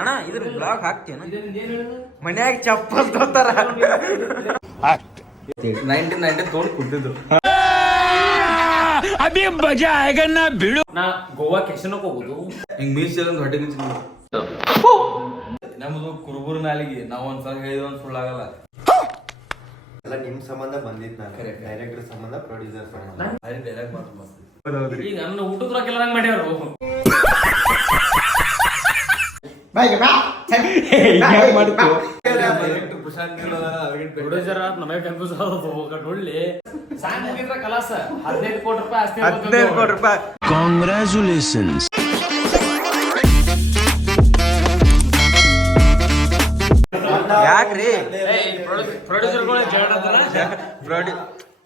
ಅಣ್ಣ ಇದ್ರ ಬ್ಲಾಗ್ ಹಾಕ್ತೇನ ಮನ್ಯಾಗ ಚಪ್ಪಲ್ ತೋತಾರ 1990 ತೋಡ್ ಕುಂತಿದ್ರು ಅಭಿ ಮಜಾ ಆಯ್ಗನ್ನ ಬಿಡು. ನಾ ಗೋವಾ ಕೆಶನಕ್ ಹೋಗುದು ಹಿಂಗ್ ಮೀಸ್ ಹೊಟ್ಟೆಗೆ ನಮ್ದು ಕುರುಬುರು ನಾಲಿಗೆ ನಾವ್ ಒಂದ್ಸಲ ಹೇಳಿದ ಒಂದ್ ಸುಳ್ಳಾಗಲ್ಲ. ಎಲ್ಲ ನಿಮ್ ಸಂಬಂಧ ಬಂದಿತ್ತು ನಾನು ಡೈರೆಕ್ಟರ್ ಸಂಬಂಧ ಪ್ರೊಡ್ಯೂಸರ್ ಸಂಬಂಧ ಅಲ್ಲಿ ಡೈಲಾಗ್ ಮಾತ್ರ ಮಸ್ತ್. ಈಗ ನನ್ನ ಊಟದ ರೊಕ್ಕ ಎಲ್ಲ ಮಾಡ್ಯಾರು ಡೈರೆಕ್ಟರ್ ಪ್ರಶಾಂತ್ ಪ್ರೊಡ್ಯೂಸರ್ ನಮಗೆ ಕನ್ಫ್ಯೂಸ್ ಆಗೋದು ನೋಡ್ಲಿ ಸಾಂಗ್ ಮುಗಿದ್ರ ಕಲಾಸ 15 ಕೋಟಿ ರೂಪಾಯಿ ಆಸ್ತಿ 15 ಕೋಟಿ ರೂಪಾಯಿ. ಕಾಂಗ್ರ್ಯಾಚುಲೇಷನ್ಸ್. ಯಾಕ್ರಿ ಪ್ರೊಡ್ಯೂಸರ್ಗಳು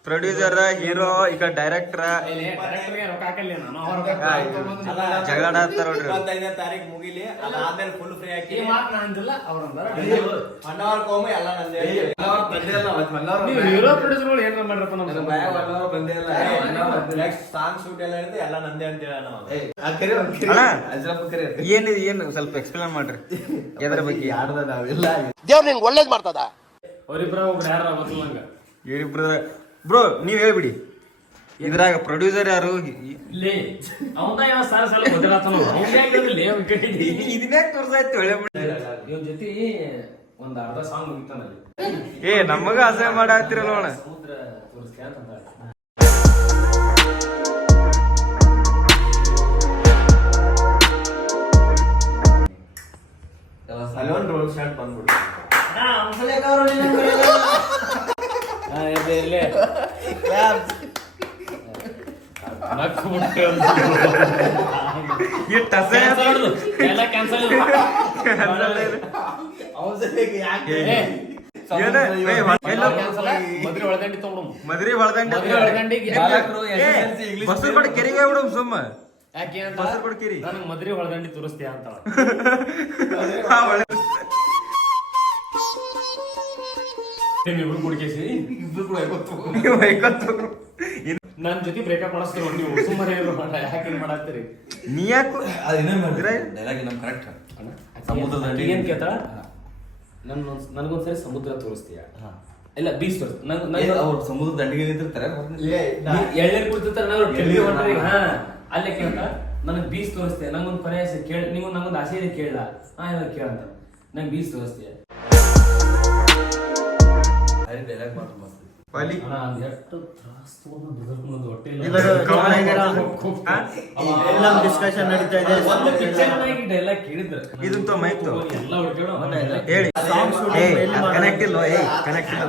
ಪ್ರೊಡ್ಯೂಸರ್ ಹೀರೋ ಈಗ ಡೈರೆಕ್ಟರ್ ಡೈರೆಕ್ಟರ್ಗೆ ರೊಕ್ಕ ಹಾಕಲ್ಲ ನಾನು ಜಗಳ ಆಡ್ತಾರ ನೋಡ್ರಿ. 25ನೇ ತಾರೀಕು ಮುಗಿಲಿ ಅದಾದ್ಮೇಲೆ ಫುಲ್ ಫ್ರೀ ಹಾಕಿ ಈ ಮಾತು ನಾನು ಅಂದಿಲ್ಲ ಅವ್ರಂದಾರ ಮನ್ನವರ್ ಕೋಮ ಎಲ್ಲ ನಂದೇ ನೀವು ಹೀರೋ ಪ್ರೊಡ್ಯೂಸರ್ಗಳು ಏನಾರ ಮಾಡ್ರಪ್ಪ ನಮ್ಮ ಬಂದೇ ಇಲ್ಲ. ನೆಕ್ಸ್ಟ್ ಸಾಂಗ್ ಶೂಟ್ ಎಲ್ಲ ಹಿಡಿದು ಎಲ್ಲ ನಂದೇ ಅಂತ ಹೇಳ ನಾವು ಅಣ್ಣ ಏನು ಸ್ವಲ್ಪ ಎಕ್ಸ್ಪ್ಲೇನ್ ಮಾಡ್ರಿ ಎದ್ರ ಬಗ್ಗೆ. ದೇವ್ರ ನಿನ್ಗೆ ಒಳ್ಳೇದ್ ಮಾಡ್ತದ. ಅವರಿಬ್ರ ಒಬ್ರು ಯಾರ ಗೊತ್ತಿಲ್ಲ ನಂಗ ಬ್ರೋ ನೀವ್ ಹೇಳ್ಬಿಡಿ ಇದ್ರಾಗ ಪ್ರೊಡ್ಯೂಸರ್ ಯಾರು? ಲೇ ಅವಂದ ಯಾವ ಸಾಲ ಸಾಲ ಗೊತ್ತಿರತ್ತಾನ ಲೇ ಇದನ್ಯಾಕ ತೋರ್ಸಾಯ್ತು ಇವ್ ಜೊತೆ ಒಂದ್ ಅರ್ಧ ಸಾಂಗ್ ಮುಗಿತಾನಲ್ಲಿ ನಮಗ ಅಸಹ್ಯ ಮಾಡಾತಿರಲ್ಲ ಅಣ್ಣ. ಸಮುದ್ರ ತೋರಿಸ್ತೀಯ ಅಂತ ಅಲ್ಲಿ ಒಂದು ರೋಲ್ ಶಾಟ್ ಬಂದ್ಬಿಡು ಎಲ್ಲ ಕ್ಯಾನ್ಸಲ್ ಮದ್ರಿ ಒಳದಂಡಿ ತಗೊಂಡು ಮದ್ರಿ ಹೊಳದಂಡಿ ಬಸರ್ ಬಡ ಕೆರೆಗೆ ಬಿಡು ಸುಮ್ಮ. ಯಾಕೆ ಅಂತ ಬಸರ್ ಬಡ ಕೆರಿ ನನಗೆ ಮದ್ರಿ ಹೊಳದಂಡಿ ತೋರಿಸ್ತೀಯ ಅಂತ ಇಬ್ರು ಕುಡ್ಕೇಸಿ ನನ್ ಜೊತೆ ಬ್ರೇಕಪ್ ಮಾಡಿಸ್ತೀರ ನೀವು ಸುಮ್ಮನೆ ಯಾಕೆ ಮಾಡಾಕ್ತೀರಿ ನೀ ಯಾಕೆ ಡೈಲಾಗ್ ನಮ್ ಕರೆಕ್ಟ್. ಏನ್ ಕೇಳ್ತಾಳ ನನ್ಗೊಂದ್ಸರಿ ಸಮುದ್ರ ತೋರಿಸ್ತೀಯ ಇಲ್ಲ ಬೀಚ್ ತೋರಿಸ್ತೀಯ ಅವ್ರು ಸಮುದ್ರ ದಂಡಿಗೆ ನಿಂತಿರ್ತಾರೆ. ಎಳ್ನೀರ್ ಕುಡ್ತಿರ್ತಾರೆ ಅಲ್ಲೇ ಕೇಳ್ತಾ ನನಗ್ ಬೀಚ್ ತೋರಿಸ್ತೀಯ ನಂಗೊಂದು ಕೊನೆ ಆಸೆ ಕೇಳ ನೀವು ನಂಗೊಂದು ಆಸೆ ಇದೆ ಕೇಳ ಇವಾಗ ಕೇಳಂತ ನಂಗೆ ಬೀಚ್ ತೋರಿಸ್ತೀಯ ಡೈಲಾಗ್ ಮಾತ್ರ ಮಸ್ತ್. ಎಷ್ಟು ತ್ರಾಸ್ ಹೊಟ್ಟೆ ಎಲ್ಲ ಡಿಸ್ಕಷನ್ ನಡೀತಾ ಇದೆ. ಡೈಲಾಗ್ ಕೇಳಿದ್ರ ಇದಂತ ಮೈಕ್ ಎಲ್ಲ ಹುಡುಕಿಡೋ ಹೇಳಿ ಕನೆಕ್ಟ್ ಇಲ್ಲ ಕನೆಕ್ಟ್ ಇಲ್ಲ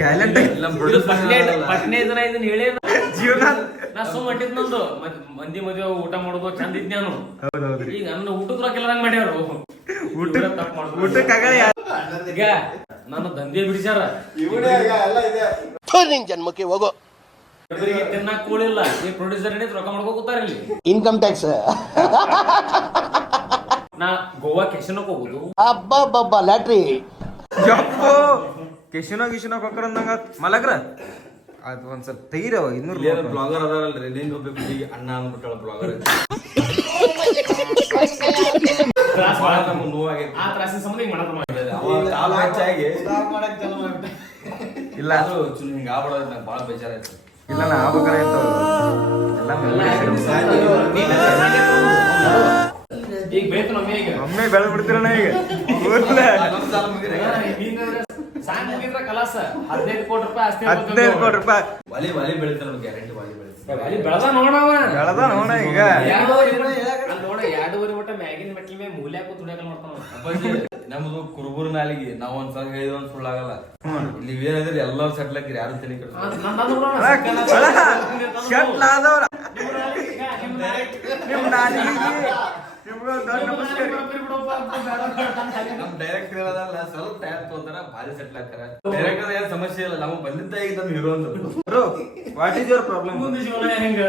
ಟ್ಯಾಲೆಂಟ್ ಪಟ್ನೆ ಜನ ಇದನ್ನ ಹೇಳಿ ಜೀವನ ನಾ ಸುಮ್ ಮಟ್ಟಿದ್ ನಂದು ಮಂದಿ ಮದುವೆ ಊಟ ಮಾಡೋದು ಚಂದ ಇದ್ ನಾನು ಈಗ ನನ್ನ ಊಟದ ರೊಕ್ಕ ಎಲ್ಲ ಮಾಡ್ಯಾರು ಊಟಕ್ಕಾಗಲ್ಲ ಈಗ ನನ್ನ ದಂಧೆ ಬಿಡಿಸ್ಯಾರ ನಿನ್ ಜನ್ಮಕ್ಕೆ ಹೋಗೋ. ಇವರಿಗೆ ತಿನ್ನಕ್ ಕೂಳಿಲ್ಲ ಈ ಪ್ರೊಡ್ಯೂಸರ್ ಹಿಡಿದು ರೊಕ್ಕ ಮಾಡ್ಕೋತಾರ ಇಲ್ಲಿ ಇನ್ಕಮ್ ಟ್ಯಾಕ್ಸ್. ನಾ ಗೋವಾ ಕೆಶನಕ್ ಹೋಗುದು ಅಬ್ಬಬ್ಬಬ್ಬ ಲ್ಯಾಟ್ರಿ. ಯಪ್ಪೋ ಕಿಶನ ಹೊಕ್ಕರ ಅಂದಂಗ ಮಲಗ್ರ ಅದು ಒಂದ್ ಸ್ವಲ್ಪ ತೆಗೀರವ 200 ಬ್ಲಾಗರ್ ಅದಾರಲ್ರಿ ನೀನ್ ಹೋಗ್ಬೇಕು ಈಗ ಅಣ್ಣ ಅಂದ್ಬಿಟ್ಟಾಳ ಬ್ಲಾಗರ್. ಆ ತ್ರಾಸಿನ ಸಂಬಂಧ ಹಿಂಗ್ ಇಲ್ಲ ಹಿಂಗ ಆಗ್ಬಿಡೋದು ನಂಗೆ ಭಾಳ ಬೇಜಾರಾಯ್ತು. ಇಲ್ಲ ನಾ ಆಗ್ಬೇಕಾರ ಈಗ ಬೇಕು ನಮ್ಗೆ ಈಗ ಒಮ್ಮೆ ಬೆಳೆದ್ ಬಿಡ್ತೀರಣ್ಣ ಈಗ ಸಾಂಗ್ ಮುಗಿದ್ರ ಕಲಾಸ 15 ಕೋಟಿ ರೂಪಾಯಿ ಆಸ್ತಿ 15 ಕೋಟಿ ರೂಪಾಯಿ ವಾಲಿ ಬೆಳಿತಾರ ಗ್ಯಾರಂಟಿ ವಾಲಿ ಬೆಳಿತಾರೆ. ಅಲ್ಲಿ ಬೆಳದ ನೋಡವ ಬೆಳೆದ ನೋಡ ಈಗ ನೋಡ 2.5 ಮಟ್ಟ ಮ್ಯಾಗಿನ ಮೆಟ್ಲ ಮೇಲೆ ಮೂಲೆ ಹಾಕೋ ತುಡಿಯಾಕ ಮಾಡ್ತಾನ ಅಪ್ಪಾಜಿ ನಮ್ದು ಕುರುಬುರು ನಾಲಿಗೆ ನಾವ್ ಒಂದ್ಸಲ ಹೇಳಿದ ಒಂದ್ ಸುಳ್ಳಾಗಲ್ಲ. ಇಲ್ಲಿ ಏನಾದ್ರಿ ಎಲ್ಲರೂ ಸೆಟ್ಲ್ ಹಾಕಿರಿ ಯಾರು ತಲೆ ಶಟ್ಲ್ ಆದವ್ರ ನಿಮ್ ನಾಲಿಗೆ ನಮ್ ಡೈರೆಕ್ಟರ್ ಅದಲ್ಲ ಸ್ವಲ್ಪ ಟೈಮ್ ತಗೋತಾರ ಭಾರಿ ಸೆಟ್ಲ್ ಹಾಕಾರ. ಡೈರೆಕ್ಟರ್ ಏನ್ ಸಮಸ್ಯೆ ಇಲ್ಲ ನಮಗ್ ಬಂದಿದ್ದ ಈಗ ನಮ್ ಹೀರೋ ಅಂತ. What is your problem? ಮುಂದೆ ಜೀವನ ಹೆಂಗ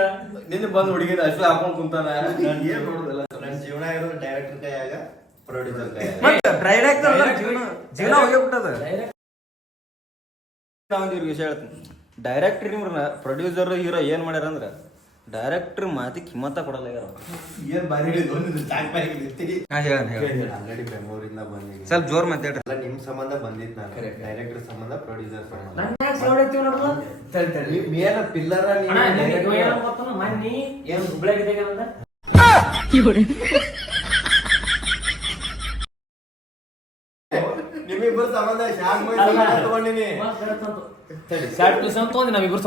ನಿನ್ನ ಬಂದ್ ಹುಡುಗಿನ ಅಷ್ಟೇ ಹಾಕೊಂಡ್ ಕುಂತಾನ ಏನ್ ನೋಡುದಿಲ್ಲ. ನನ್ನ ಜೀವನ ಇರೋದು ಡೈರೆಕ್ಟರ್ ಕೈಯಾಗ ಪ್ರೊಡ್ಯೂಸರ್ ಕೈಯಾಗ. ಮತ್ತೆ ಜೀವನ ಹೋಗ್ಬಿಟ್ಟದ. ನಾವೊಂದು ವಿಷಯ ಹೇಳ್ತೀನಿ. ಡೈರೆಕ್ಟರ್ ಪ್ರೊಡ್ಯೂಸರ್ ಹೀರೋ ಏನ್ ಮಾಡ್ಯಾರ ಅಂದ್ರ ಡೈರೆಕ್ಟರ್ ಮಾತಿ ಕಿಮ್ಮತ್ತ ಕೊಡಲ್ಲ ಏನ್ ಬಾರಿ ಹೇಳಿದ್ದು ಒಂದು ಚಾಕ್ ಬ್ಯಾಗ್ ಇರ್ತೀರಿ ಹೇಳ ಆಲ್ರೆಡಿ ಬೆಂಗಳೂರಿಂದ ಬಂದಿದ್ದೀನಿ ಸ್ವಲ್ಪ ಜೋರ್ ಮಾತಾಡ್ರಿ. ಎಲ್ಲ ನಿಮ್ ಸಂಬಂಧ ಬಂದಿತ್ತು ನಾನು ಡೈರೆಕ್ಟರ್ ಸಂಬಂಧ ಪ್ರೊಡ್ಯೂಸರ್ ಸಂಬಂಧ ನನ್ ಯಾಕ್ ಸೌಂಡ್ ಐತಿ ನೋಡ್ರಲ್ಲ? ಏನ ಪಿಲ್ಲರ ಅಣ್ಣ, ನಿನಗೆ ಏನು ಗೊತ್ತನ? ಮೊನ್ನೆ ಏನ್ ಹುಬ್ಳ್ಯಾಗಿದ್ದಾಗ ಅಂದ? ನಿಮ್ಮಿಬ್ಬರು ಸಂಬಂಧ ಶಾಕ್ ತಗೊಂಡಿನಿ ಶಾರ್ಟ್ ಪೀಸ್ ಅಂತ ತೊಗೊಂಡಿ ನಾವಿಬ್ರು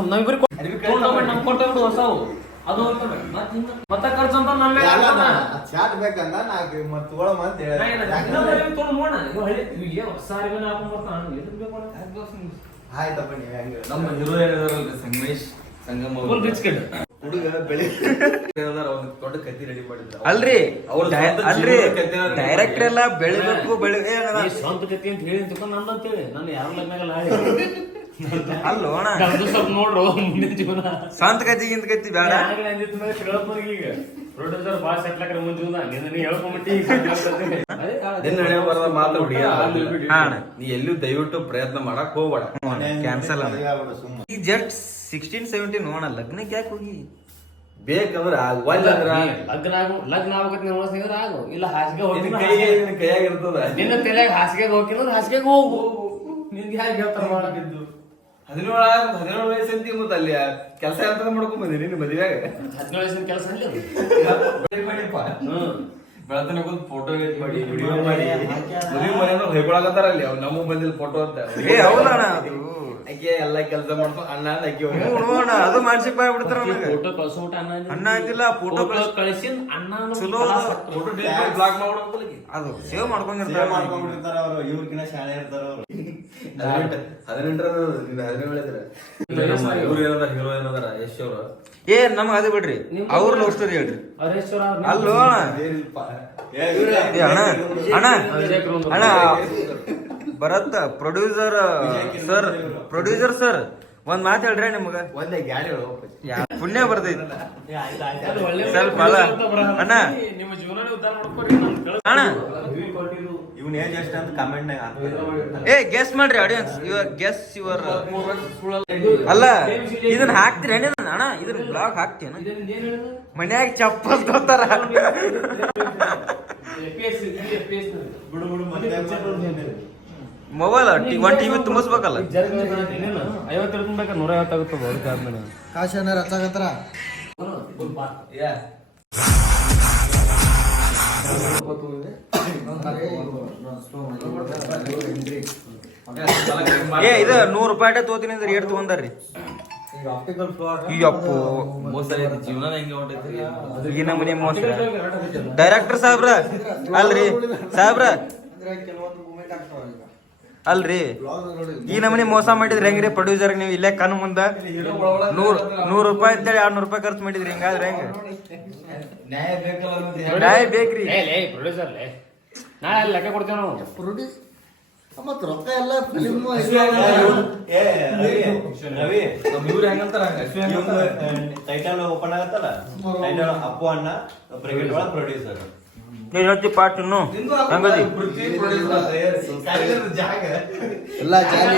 ನಮ್ ಕೊಟ್ಟು ಹೊಸವು ಅದು ಮತ್ತೆ ಖರ್ಚು ಅಂತ ನನ್ನ ಮೇಲೆ ಹಾಕ್ತಾನ. ಶಾಟ್ ಬೇಕಂದ ನಾಕ್ ಮತ್ ತಗೊಳಮ ಅಂತ ಆಯ್ತಪ್ಪ ನೀವ್ ಹೆಂಗ ನಮ್ಮ ಹೀರೋ ಏನಿದಾರಲ್ರಿ ಸಂಗಮೇಶ್ ಸಂಗಮ್ ಅವ್ರು. ಹುಡುಗ ಬೆಳಿ ಅವ್ನು ದೊಡ್ಡ ಕತ್ತಿ ರೆಡಿ ಮಾಡಿದ್ರು. ಅಲ್ರಿ ಅವ್ರ ಅಲ್ರಿ ಡೈರೆಕ್ಟರ್ ಎಲ್ಲ ಬೆಳಿಬೇಕು ಸ್ವಂತ ಕತ್ತಿ ಅಂತ ಹೇಳಿ ತಿಳ್ಕೊಂಡು ನಂದು ಅಂತೇಳಿ ನಾನು ಯಾರ ಲಗ್ನಾಗಲ್ಲ ಅಲ್ಲೋ ಅಣ್ಣ ಸ್ವಲ್ಪ ನೋಡ್ರು ಮುಂದಿನ ಜೀವನ ಸ್ವಂತ ಕತ್ತಿಗಿಂತ ಕತ್ತಿ ಬೇಡ. ಈಗ ಪ್ರೊಡ್ಯೂಸರ್ ಭಾಳ ಸೆಟ್ಲ್ ಆಕ್ರೆ ಮುಂದೆ ಜೀವನ ನೀನು ಹೇಳ್ಕೊಂಬಿಟ್ಟಿ ನಿನ್ನ ಹಣೆ ಬರದ ಮಾತು ಹುಡುಗ ಹಾ ಅಣ್ಣ. ನೀ ಎಲ್ಲೂ ದಯವಿಟ್ಟು ಪ್ರಯತ್ನ ಮಾಡಕ್ ಹೋಗ್ಬೇಡ. ಕ್ಯಾನ್ಸಲ್ ಸುಮ್ಮ ಈಗ ಜಸ್ಟ್ 16-17 ನೋಡ ಲಗ್ನಕ್ಕೆ ಯಾಕೆ ಹೋಗಿ ಬೇಕಂದ್ರ ಲಗ್ನ ಆಗ್ಬೇಕಂತ ನೋಡ್ಸಿದ್ರೆ ಆಗು ಇಲ್ಲ ಹಾಸಿಗೆ ಹೋಗಿ ಕೈಯಾಗ ಇರ್ತದ. ನಿನ್ನ ತಲೆಯಾಗ ಹಾಸಿಗೆ ಹೋಗಿರೋದು ಹಾಸಿಗೆ ಹೋಗು ನಿನ್ಗೆ ಹೇಗೆ ಹೇಳ್ತಾರ ಮಾಡಕ್ಕಿದ್ದು 17 ವಯಸ್ಸಂತಿ ಮತ್ತೆ ಅಲ್ಲಿ ಕೆಲಸ ಅಂತ ಮಾಡ್ಕೊಂಡ್ ಬಂದಿ ನಿನ್ನ ಮದುವೆಯಾಗ 17 ವಯಸ್ಸಿನ ಕೆಲಸ ಅಲ್ಲಿ ಬೆಳತನ ಕೂತ್ ಫೋಟೋ ಎಡಿಟ್ ಮಾಡಿ ವಿಡಿಯೋ ಮಾಡಿ ಮದುವೆ ಮನೆ ಹೊಯ್ಕೊಳಕತ್ತಾರ ಅಲ್ಲಿ ಅವ್ರು ನಮಗ್ ಬಂದಿಲ್ಲ ಫೋಟೋ ಅಂತ. ಏ ಹೌದಣ್ಣ ಅದು ಆಕೆ ಎಲ್ಲಾ ಕೆಲಸ ಮಾಡ್ಕೊಂಡು ಅಣ್ಣ ಅಂತ ಆಕೆ ನೋಡೋಣ ಅದು ಮಾನಸಿಕ ಆಗ್ಬಿಡ್ತಾರ ಫೋಟೋ ಕಳ್ಸೋಟ ಅಣ್ಣ ಅಂತಿಲ್ಲ ಫೋಟೋ ಕಳಿಸಿ ಅಣ್ಣ ಚಲೋ ಫೋಟೋ ಬ್ಲಾಕ್ ಮಾಡ್ಬಿಡಲ್ಲ ಅದು ಸೇವ್ ಮಾಡ್ಕೊಂಡಿರ್ತಾರ. ಮಾಡ್ಕೊಂಡ್ಬಿಟ್ಟಿರ್ತಾರ ಅವ್ರು ಇವ್ರಕಿನ ಶಾಣೆ ಇರ್ತಾರ ಅವ್ರು 17 ಇವ್ರು ಏನದಾರ ಹೀರೋ ಏನದಾರ ಯಶ್ ಅವ್ರು. ಏ ನಮಗ ಅದೇ ಬಿಡ್ರಿ ಅವ್ರ ಲವ್ ಸ್ಟೋರಿ ಹೇಳ್ರಿ. ಅಲ್ಲೋ ಏ ಅಣ್ಣ ಅಣ್ಣ ಅಣ್ಣ ಭರತ್ ಪ್ರೊಡ್ಯೂಸರ್ ಸರ್ ಒಂದ್ ಮಾತು ಹೇಳ್ರಿ ನಿಮ್ಗ ಒಂದೇ ಗಾಡಿ ಪುಣ್ಯ ಬರ್ತೈತಿ ಸ್ವಲ್ಪ ಅಲ್ಲ ಅಣ್ಣ ನಿಮ್ಮ ಜೀವನ ಉದ್ಧಾರ ಮಾಡ್ಕೊರಿ ಅಣ್ಣ ಇವ್ನ ಏಜ್ ಎಷ್ಟು ಅಂತ ಕಮೆಂಟ್ ನಾಗ ಏ ಗೆಸ್ ಮಾಡ್ರಿ ಆಡಿಯನ್ಸ್ ಯುವರ್ ಅಲ್ಲ ಇದನ್ನ ಹಾಕ್ತೀರಿ ಅಣ್ಣ ಇದನ್ನ ಬ್ಲಾಗ್ ಹಾಕ್ತೀನ ಮನ್ಯಾಗ ಚಪ್ಪಲ್ ತೋತಾರ ಮೊಬೈಲ್ 1 TV ತುಂಬಿಸ್ಬೇಕಲ್ಲ. 50 ಬೇಕಾ 150 ಆಗುತ್ತೋ ಆದ್ಮೇಲೆ ಕಾಶನ ರಚಾಗತ್ರ ಏ ಇದು 100 ರೂಪಾಯಿ ತೋತೀನಿ ಅಂದ್ರೆ ಏಟ್ ತಗೊಂಡಾರ್ರಿ ಅಪ್ಪು ಮೋಸ ಐತಿ ಜೀವನ ಹೆಂಗೆ ಹೊಂಟೈತಿ. ಈ ನಮ್ಮನೆ ಮೋಸ. ಡೈರೆಕ್ಟರ್ ಸಾಹೇಬ್ರ ಅಲ್ರಿ ಸಾಹೇಬ್ರ ಅಲ್ರಿ ಈ ನಮ್ಮನೆ ಮೋಸ ಮಾಡಿದ್ರಿ ಹೆಂಗ್ರಿ ಪ್ರೊಡ್ಯೂಸರ್ ನೀವು ಇಲ್ಲೇ ಕಣ್ ಮುಂದ 100 ರೂಪಾಯಿ ಅಂತೇಳಿ 200 ರೂಪಾಯಿ ಖರ್ಚು ಮಾಡಿದ್ರಿ ಹಿಂಗಾದ್ರೆ ಹೆಂಗ ನ್ಯಾಯ ಬೇಕ್ರಿ. ಪ್ರೊಡ್ಯೂಸರ್ ನಾಳೆ ಲೆಕ್ಕ ಕೊಡ್ತೇವೆ ನಾವು ಮತ್ ರೊಕ್ಕ ಎಲ್ಲ ಫಿಲ್ಮ್ ರವಿ ಇವ್ರು ಹೆಂಗಂತಾರ ಟೈಟಲ್ ಓಪನ್ ಆಗತ್ತಲ್ಲ ಟೈಟಲ್ ಅಪ್ಪು ಅಣ್ಣ ಬ್ರಾಕೆಟ್ ಒಳಗ ಪ್ರೊಡ್ಯೂಸರ್ ನೀನ್ ಹೇಳ್ತಿ ಪಾಟ್ ಇನ್ನು ಹೆಂಗದಿ ಎಲ್ಲ ಜಾಲಿ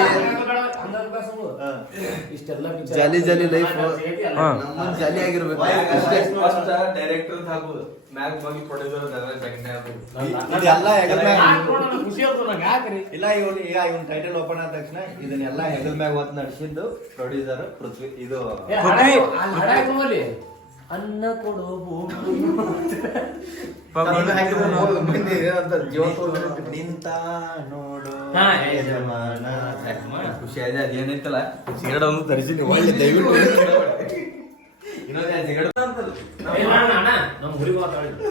ಇಷ್ಟೆಲ್ಲ ಜಾಲಿ ಜಾಲಿ ಲೈಫ್ ಹಾ ಜಾಲಿ ಆಗಿರ್ಬೇಕು ಡೈರೆಕ್ಟರ್ ಹಾಕೋದು ಮ್ಯಾಗ್ ಬಂದು ಪ್ರೊಡ್ಯೂಸರ್ ಇದೆಲ್ಲ ಹೆಗಲ್ ಮ್ಯಾಗ ಖುಷಿ ಆಗ್ತದೆ ನಂಗೆ ಯಾಕ್ರಿ ಇಲ್ಲ ಇವ್ನ ಟೈಟಲ್ ಓಪನ್ ಆದ ತಕ್ಷಣ ಇದನ್ನೆಲ್ಲ ಹೆಗಲ್ ಮ್ಯಾಗ ಹೊತ್ತು ನಡೆಸಿದ್ದು ಪ್ರೊಡ್ಯೂಸರ್ ಪೃಥ್ವಿ ಇದು ಅನ್ನ ಕೊಡೋ ನಿಂತ ನೋಡು ಹಾ, ಯಜಮಾನ. ಖುಷಿ ಆಯ್ತು ಅದ್ ಏನೈತಲ್ಲ ಸಿಗರೇಟ್ ಒಂದು ತರಿಸಿನಿ ಒಳ್ಳೆ ದಯವಿಟ್ಟು ಇನ್ನೊಂದು ಸಿಗರೇಟ್ ಅಂತಲ್ಲ ನಮ್ಮ ಹುಡುಗ ಮಾತಾಡಿದ್ರು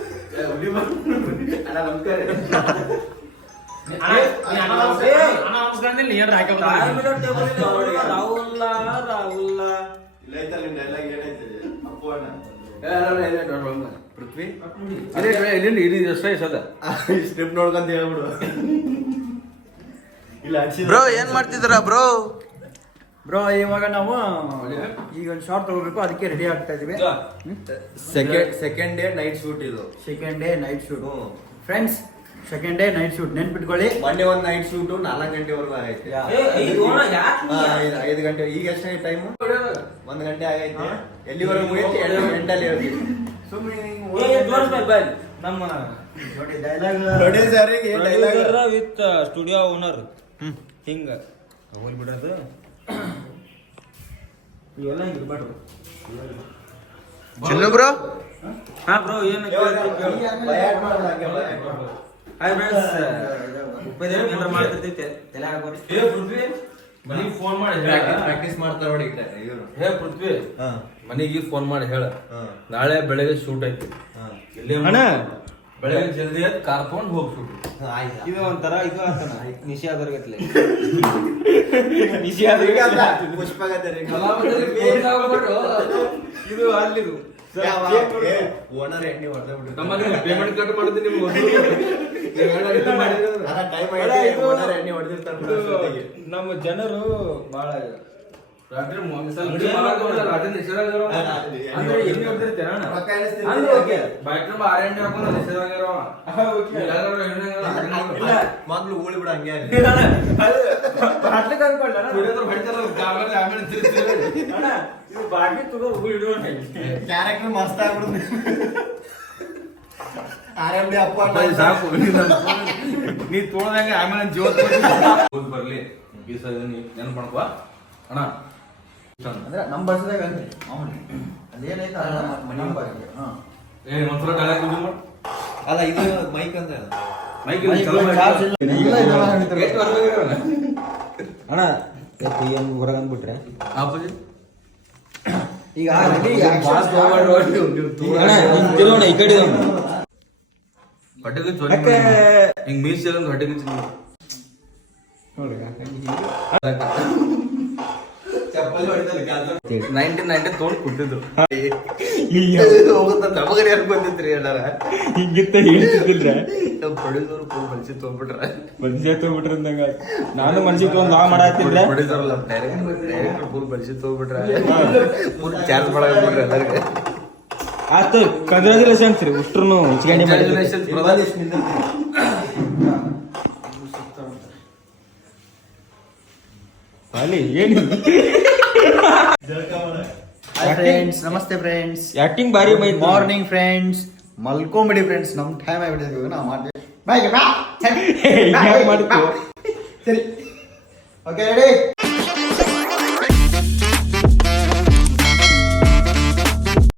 ಅಣ್ಣ ನಮಸ್ಕಾರ ಇಲ್ಲ ಐತಲ್ಲ ನಿನ್ dialogue ಏನೈತೆ? ಅಪ್ಪು ಅಣ್ಣ ಪೃಥ್ವಿ ಇಲ್ಲಿ ಅಷ್ಟೇ ಸದ ಸ್ಕ್ರಿಪ್ಟ್ ನೋಡ್ಕೊಂತ ಹೇಳ್ಬಿಡು ಇಲ್ಲ ಬ್ರೋ ಏನ್ ಮಾಡ್ತಿದ್ದೀರಾ ಬ್ರೋ? ಬ್ರೋ ಇವಾಗ ನಾವು ಈಗ ಒಂದು ಶಾರ್ಟ್ ತಗೋಬೇಕು, ಅದಕ್ಕೆ ರೆಡಿ ಆಗ್ತಾ ಇದೀವಿ. ಸೆಕೆಂಡ್ ಡೇ ನೈಟ್ ಶೂಟ್ ಇದು second day night shoot friends, second day night shoot ನೆನ್ಪಿಟ್ಕೊಳ್ಳಿ. ಮೊನ್ನೆ ಒಂದ್ ನೈಟ್ ಶೂಟ್ 4 ಗಂಟೆವರೆಗೂ ಆಗೈತೆ 5 ಗಂಟೆ. ಈಗ ಎಷ್ಟೇ ಟೈಮ್ 1 ಗಂಟೆ ಆಗೈತೆ ಎಲ್ಲಿವರೆಗೂ ಮುಗಿತು 2 ಗಂಟೆಲಿ ಹೇಳ್ತೀವಿ ನಮ್ಮ ಪ್ರೊಡ್ಯೂಸರಿಗೆ ವಿತ್ ಸ್ಟುಡಿಯೋ ಓನರ್ ಹಿಂಗ ಹೋಗ್ಲಿ ಬಿಡೋದು ಇವೆಲ್ಲ ಹಿಂಗ ಇರ್ಬಾರ್ದು. ಚಿನ್ನು ಬ್ರೋ ಹಾ ಬ್ರೋ ಏನು ಹಾಯ್ ಫ್ರೆಂಡ್ಸ್ ಉಪದೇವ್ ಏನಾರ ಮಾಡ್ತಿರ್ತೈತೆ ತಲೆ ಹಾಕೋರಿ. ಮನೆಗೆ ಫೋನ್ ಮಾಡಿ ಪ್ರಾಕ್ಟೀಸ್ ಮಾಡ್ತಾರ ನೋಡಿ ಇವರು ಹೇ ಪೃಥ್ವಿ ಮನೆಗೆ ಫೋನ್ ಮಾಡಿ ಹೇಳ ನಾಳೆ ಬೆಳಗ್ಗೆ ಶೂಟ್ ಐತಿ ಇಲ್ಲೇ ಅಣ್ಣ. ಬೆಳಗ್ಗೆ ಜಲ್ದಿ ಎದ್ದು ಕಾರ್ ತಗೊಂಡ್ ಹೋಗಿ ಶೂಟ್. ಇದು ಒಂಥರ ಇದು ಆತನ ನಿಶಾದರ್ಗತ್ಲೆ ಇದು ಅಲ್ಲಿದು ಓನರ್ ಎಣ್ಣೆ ಹೊಡೆದ ಬಿಟ್ಟು ನಮ್ಮಲ್ಲಿ ಪೇಮೆಂಟ್ ಕಟ್ ಮಾಡ್ತೀನಿ ನಿಮ್ಗೆ ಓನರ್ ಎಣ್ಣೆ ಹೊಡೆದಿರ್ತಾರೆ ನಮ್ಮ ಜನರು ಬಹಳ ರಾತ್ರಿ ಅಂದ್ರೆ ಎಣ್ಣೆ ಹೊಡೆದಿರ್ತೇನೆ ಅಣ್ಣ. ರೊಕ್ಕ ಎಣಿಸ್ತೀನಿ. ಅಂದ್ರೆ ಓಕೆ. ಮೊದ್ಲು ಊಳಿ ಬಿಡ ಹಂಗೆ ಇಲ್ಲ ಅಣ್ಣ, ಅದು ಬಾಟ್ಲಿಗೆ ಅನ್ಕೊಳ್ಳ ಅಣ್ಣ. ಅಣ್ಣ, ಇದು ಬಾಟ್ಲಿ ತಗೋ ಇಡುವ ಕ್ಯಾರೆಕ್ಟರ್ ಮಸ್ತ್ ಆಗ್ಬಿಡುದು RMD ಅಪ್ಪ ಸಾಕು ನೀ ತೋಳ್ದಂಗ ಆಮೇಲೆ ಜೀವತ್ ಬರ್ಲಿ ಈ ಸಲ ನೆನಪು ಮಾಡ್ಕೋ ಅಣ್ಣ. ಅಂದ್ರೆ ನಮ್ಮ ಬಸ್ದಾಗ ಅಂದ್ರೆ ಮಾಮೂಲಿ ಅದೇನೈತೆ ಮನೆ ಒಂದ್ಸಲ ಡೈಲಾಗ್ ಅಲ್ಲ ಇದು ಮೈಕ್ ಅಂದ್ರೆ ಮೈಕ್ ಅಣ್ಣ ಹೊರಗೆ ಅಂದ್ಬಿಟ್ರೆ ಈಗ ತಿರೋಣ ಈ ಕಡೆ ಹೊಟ್ಟೆಗೆ ಹಿಂಗ್ ಮೀಸ್ ಒಂದು ಹೊಟ್ಟೆಗೆ ಚಪ್ಪಲಿ ಹೊಡಿತಲ್ಲ 1990 ತೊಗೊಂಡು ಕೊಟ್ಟಿದ್ರು ಹೋಗುತ್ತ ನಮಗರಿ ಯಾರು ಬಂದಿದ್ರಿ ಎಲ್ಲಾರ ಹಿಂಗಿತ್ತ ಹೇಳ್ತಿದ್ದಿಲ್ರ ನಮ್ಮ ಪ್ರೊಡ್ಯೂಸರ್ ಫುಲ್ ಮನ್ಸಿ ತೊಗೊಂಡ್ಬಿಟ್ರ ಮನುಷ್ಯ ತಗೊಂಡ್ಬಿಟ್ರೆ ಅಂದಂಗ ನಾನು ಮನ್ಸಿಗೆ ತಗೊಂಡ್ ನಾ ಮಾಡತ್ತಿಲ್ಲ. ಪ್ರೊಡ್ಯೂಸರ್ ಅಲ್ಲ ಡೈರೆಕ್ಟರ್ ಫುಲ್ ಮನ್ಸಿ ತೊಗೊಂಡ್ಬಿಟ್ರ ಫುಲ್ ಚಾರ್ಜ್ ಮಾಡಾಕ್ಬಿಟ್ರಿ ಎಲ್ಲರಿಗೆ ಆಯ್ತು ಕಂಗ್ರಾಚುಲೇಷನ್ಸ್ ರೀ ಉಷ್ಟ್ರು ಹೆಚ್ಚಿಗೆ ಮಾಡಿದ್ರೆ ಅಲ್ಲಿ ಏನು ಫ್ರೆಂಡ್ಸ್ ನಮಸ್ತೆ ಫ್ರೆಂಡ್ಸ್ ಆಕ್ಟಿಂಗ್ ಬಾರಿ ಬೈತ್ ಮಾರ್ನಿಂಗ್ ಫ್ರೆಂಡ್ಸ್ ಮಲ್ಕೊಂಬಿಡಿ ಫ್ರೆಂಡ್ಸ್ ನಮ್ ಟೈಮ್ ಆಗಿಬಿಟ್ಟಿದ್ವಿ ನಾವು ಮಾಡ್ತೀವಿ ಮಾಡ್ತೀವಿ ಸರಿ ಓಕೆ ರೆಡಿ